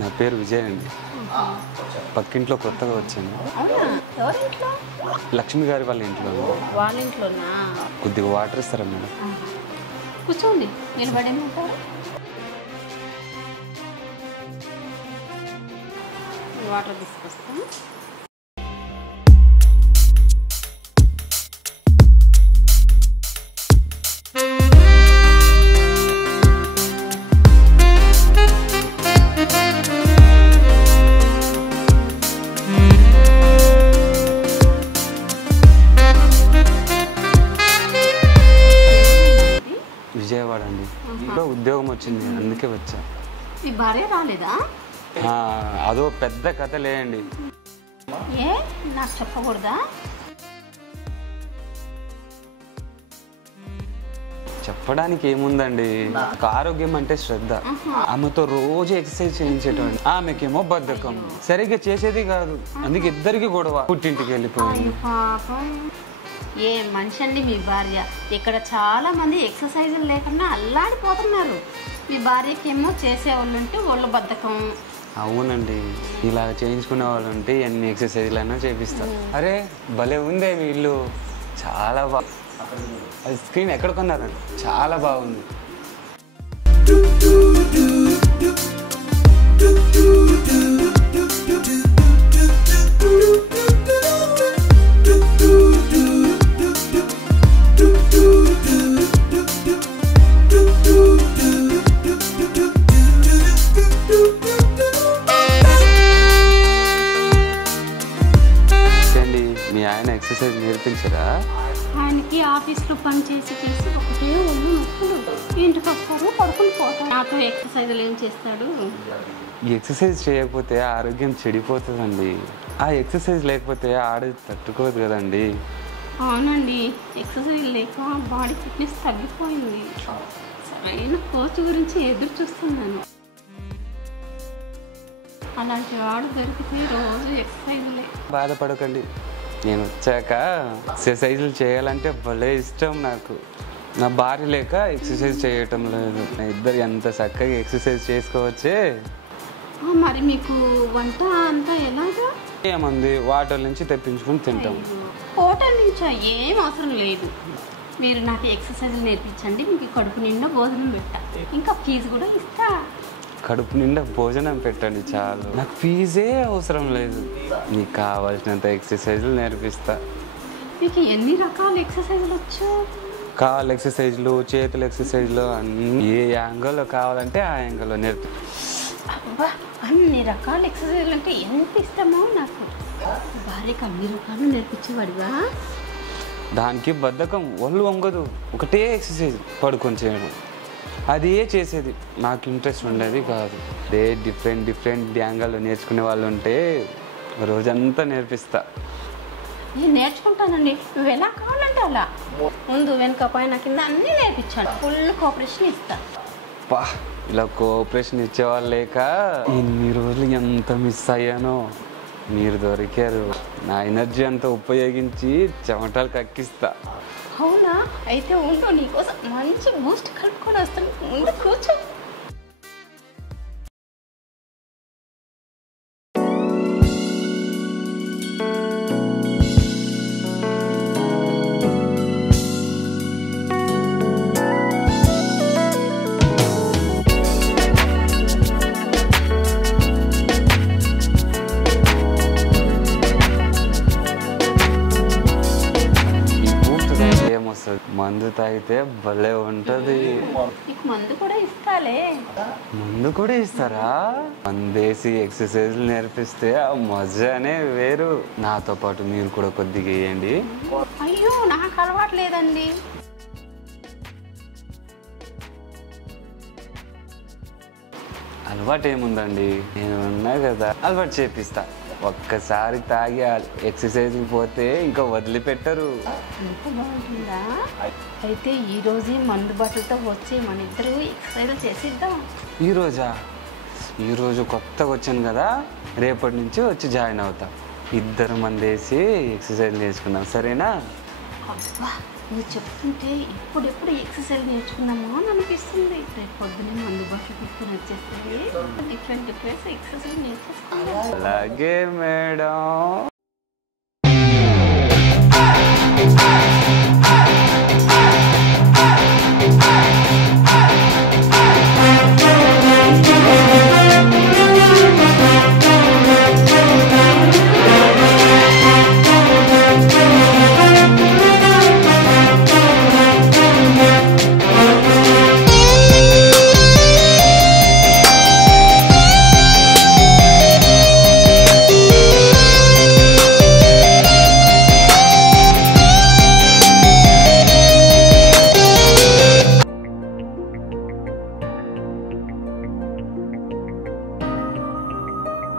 నా పేరు విజయ్ అండి. పక్కింట్లో కొత్తగా వచ్చాను. లక్ష్మి గారి వాళ్ళ ఇంట్లో. వాళ్ళ ఇంట్లోనా? కొద్దిగా వాటర్ ఇస్తారా మేడం? కూర్చోండి, నిలబడిందంటారు. వాటర్ తీసుకొస్తాను. విజయవాడ అండి. ఇప్పుడు ఉద్యోగం వచ్చింది, అందుకే వచ్చా. మీ భార్య రాలేదా? అదో పెద్ద కథ లేండి. ఏ నాకు చెప్పకూడదా? చెప్పడానికి ఏముందండి, ఆరోగ్యం అంటే శ్రద్ధ. ఆమెతో రోజు ఎక్సర్సైజ్ చేయించేటండి. ఆమెకేమో బద్ధకం, సరిగ్గా చేసేది కాదు. అందుకే ఇద్దరికి గొడవ. పుట్టింటికి వెళ్ళిపోయింది. ఏ మనిషి అండి మీ భార్య? ఇక్కడ చాలా మంది ఎక్సర్సైజులు లేకుండా అల్లాడిపోతున్నారు. మీ భార్యకేమో చేసేవాళ్ళు ఉంటే ఒళ్ళు బద్ధకం. అవునండి, ఇలా చేయించుకునే వాళ్ళు ఉంటే ఎన్ని ఎక్సర్సైజ్లు అయినా చేపిస్తారు. అరే భలే ఉందే మీ ఇల్లు, చాలా బాగా. అది స్క్రీన్ ఎక్కడ కొన్నారండి? చాలా బాగుంది. మీ ఆయన ఎక్సర్సైజ్ నేర్పించరా? ఆయనకి ఆఫీస్లో పని చేసి ఒకటే ఒళ్ళు నొప్పులు. ఇంటికి వస్తారు, పడుకుని పోతారు. నాతో ఎక్సర్సైజ్లు ఏం చేస్తాడు? ఈ ఎక్సర్సైజ్ చేయకపోతే ఆరోగ్యం చెడిపోతుందండి. ఆ ఎక్సర్సైజ్ లేకపోతే ఆడది తట్టుకోదు కదండి. అవునండి, ఎక్సర్సైజ్ లేక బాడీ ఫిట్నెస్ తగ్గిపోయింది. సరైన కోచ్ గురించి ఎదురు చూస్తున్నాను. అలాంటి వాడు దొరికితే రోజు ఎక్సర్సైజ్లే. బాధపడకండి, నేను వచ్చాక ఎక్సర్సైజులు చేయాలంటే భలే ఇష్టం నాకు. నా భార్య లేక ఎక్సర్సైజ్ చేయటం లేదు. నా ఇద్దరు ఎంత చక్కగా ఎక్సర్సైజ్ చేసుకోవచ్చే. మరి మీకు వంట అంతా ఎలాగా? ఏముంది, వాటర్ నుంచి తెప్పించుకొని తింటాం. హోటల్ నుంచా? ఏం అవసరం లేదు. మీరు నాకు ఎక్సర్సైజ్ నేర్పించండి, మీకు కడుపు నిండా భోజనం పెట్టా, ఇంకా ఫీజు కూడా ఇస్తా. కడుపు నిండా భోజనం పెట్టండి చాలు, నాకు ఫీజే అవసరం లేదు. నీకు కావాల్సినంత ఎక్సర్సైజులు నేర్పిస్తా. మీకు ఎన్ని రకాల ఎక్సర్సైజులు వచ్చు? కాళ్ళ ఎక్సర్సైజులు, చేతుల ఎక్సర్సైజులు అన్నీ ఏ యాంగిల్లో కావాలంటే ఆ యాంగిల్లో నేర్పి. అబ్బా, అన్ని రకాల ఎక్సర్సైజులు అంటే ఎంత ఇష్టమో నాకు. భార్యకు అన్ని రకాలు నేర్పించేవాడివా? దానికి బద్ధకం, ఒళ్ళు వంగదు. ఒకటే ఎక్సర్సైజ్ పడుకొని చేయడం, అది చేసేది. నాకు ఇంట్రెస్ట్ ఉండేది కాదు. అదే డిఫరెంట్ యాంగిల్లో నేర్చుకునే వాళ్ళు ఉంటే రోజంతా నేర్పిస్తా. నేను నేర్చుకుంటానండి, నువ్వు ఎలా కావాలంటే అలా. ముందు వెనుక పైన కింద అన్నీ నేర్పించాను. ఫుల్ కోఆపరేషన్ ఇస్తా. పా, ఇలా కోఆపరేషన్ ఇచ్చేవాళ్ళు లేక ఇన్ని రోజులు ఎంత మిస్ అయ్యానో. మీరు దొరికారు. నా ఎనర్జీ అంతా ఉపయోగించి చెమటలు కక్కిస్తా. అవునా? అయితే ఉండు, నీకోసం మంచి బూస్ట్ కలుపుకొని వస్తాను. ముందు కూర్చో. మందు తాగితే భలే ఉంటది. మందు కూడా ఇస్తాలే. మందు కూడా ఇస్తారా? మందేసి ఎక్సర్సైజ్లు నేర్పిస్తే ఆ మజానే వేరు. నాతో పాటు మీరు కూడా కొద్దిగా వేయండి. అయ్యో, నాకు అలవాటు లేదండి. అలవాటు ఏముందండి, నేను ఉన్నా కదా, అలవాటు చేపిస్తా. ఒక్కసారి తాగి ఎక్సర్సైజ్కి పోతే ఇంకా వదిలిపెట్టరు. అంత బాగుంటుందా? అయితే ఈ రోజే మందు బట్టలతో వచ్చి మన ఇద్దరు ఎక్సర్సైజ్ చేసిద్దాం. ఈరోజు కొత్తగా వచ్చాను కదా, రేపటి నుంచి వచ్చి జాయిన్ అవుతా. ఇద్దరు మందేసి ఎక్సర్సైజ్ నేర్చుకుందాం, సరేనా? అబ్బా, నువ్వు చెప్తుంటే ఎప్పుడెప్పుడు ఎక్సర్సైజ్ నేర్చుకున్నామో అని అనిపిస్తుంది. రేపు పొద్దున్నే అందుబాటులో తీసుకుని వచ్చేస్తే డిఫరెంట్ ఎక్సర్సైజ్ నేర్చుకుంటాను. అలాగే మేడం.